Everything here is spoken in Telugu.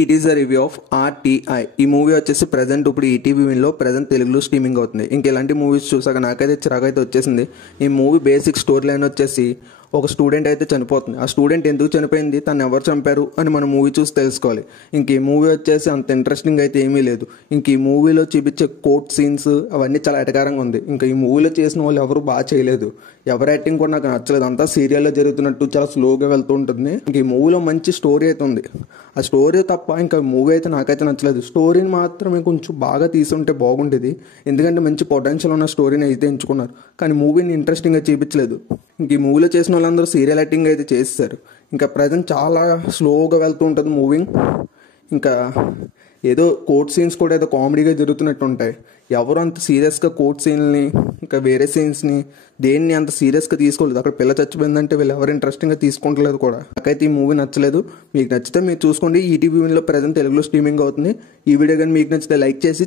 It is the review of RTI. ఈ మూవీ వచ్చేసి ప్రజెంట్ ఇప్పుడు ఈటీవీ విన్లో ప్రజెంట్ తెలుగులో స్ట్రీమింగ్ అవుతుంది. ఇంక ఇలాంటి మూవీస్ చూసాక నాకైతే చిరాకైతే వచ్చేసింది. ఈ మూవీ బేసిక్ స్టోరీ లైన్ వచ్చేసి ఒక స్టూడెంట్ అయితే చనిపోతుంది. ఆ స్టూడెంట్ ఎందుకు చనిపోయింది, తను ఎవరు చంపారు అని మనం మూవీ చూసి తెలుసుకోవాలి. ఇంక ఈ మూవీ వచ్చేసి అంత ఇంట్రెస్టింగ్ అయితే ఏమీ లేదు. ఇంక ఈ మూవీలో చూపించే కోర్ట్ సీన్స్ అవన్నీ చాలా ఎటకారంగా ఉంది. ఇంకా ఈ మూవీలో చేసిన వాళ్ళు ఎవరు బాగా చేయలేదు. ఎవరి యాక్టింగ్ కూడా నాకు నచ్చలేదు. అంతా సీరియల్లో జరుగుతున్నట్టు చాలా స్లోగా వెళ్తూ ఉంటుంది. ఇంక ఈ మూవీలో మంచి స్టోరీ అయితే ఉంది. ఆ స్టోరీ తప్ప ఇంకా మూవీ అయితే నాకైతే నచ్చలేదు. స్టోరీని మాత్రమే కొంచెం బాగా తీసుంటే బాగుండేది. ఎందుకంటే మంచి పొటెన్షియల్ ఉన్న స్టోరీని అయితే ఎంచుకున్నారు, కానీ మూవీని ఇంట్రెస్టింగ్గా చూపించలేదు. ఇంక ఈ మూవీలో చేసిన వాళ్ళందరూ సీరియల్ యాక్టింగ్ అయితే చేస్తారు. ఇంకా ప్రజెంట్ చాలా స్లోగా వెళ్తూ ఉంటుంది మూవీ. ఇంకా ఏదో కోర్ట్ సీన్స్ కూడా ఏదో కామెడీగా జరుగుతున్నట్టు ఉంటాయి. ఎవరు అంత సీరియస్గా కోర్ట్ సీన్ని ఇంకా వేరే సీన్స్ని దేన్ని అంత సీరియస్గా తీసుకోలేదు. అక్కడ పిల్ల చచ్చిపోయిందంటే వీళ్ళు ఎవరు ఇంట్రెస్టింగ్గా తీసుకుంటలేదు కూడా. నాకైతే ఈ మూవీ నచ్చలేదు. మీకు నచ్చితే మీరు చూసుకోండి. ఈటీవీ విన్లో ప్రజెంట్ తెలుగులో స్ట్రీమింగ్ అవుతుంది. ఈ వీడియో కానీ మీకు నచ్చితే లైక్ చేసి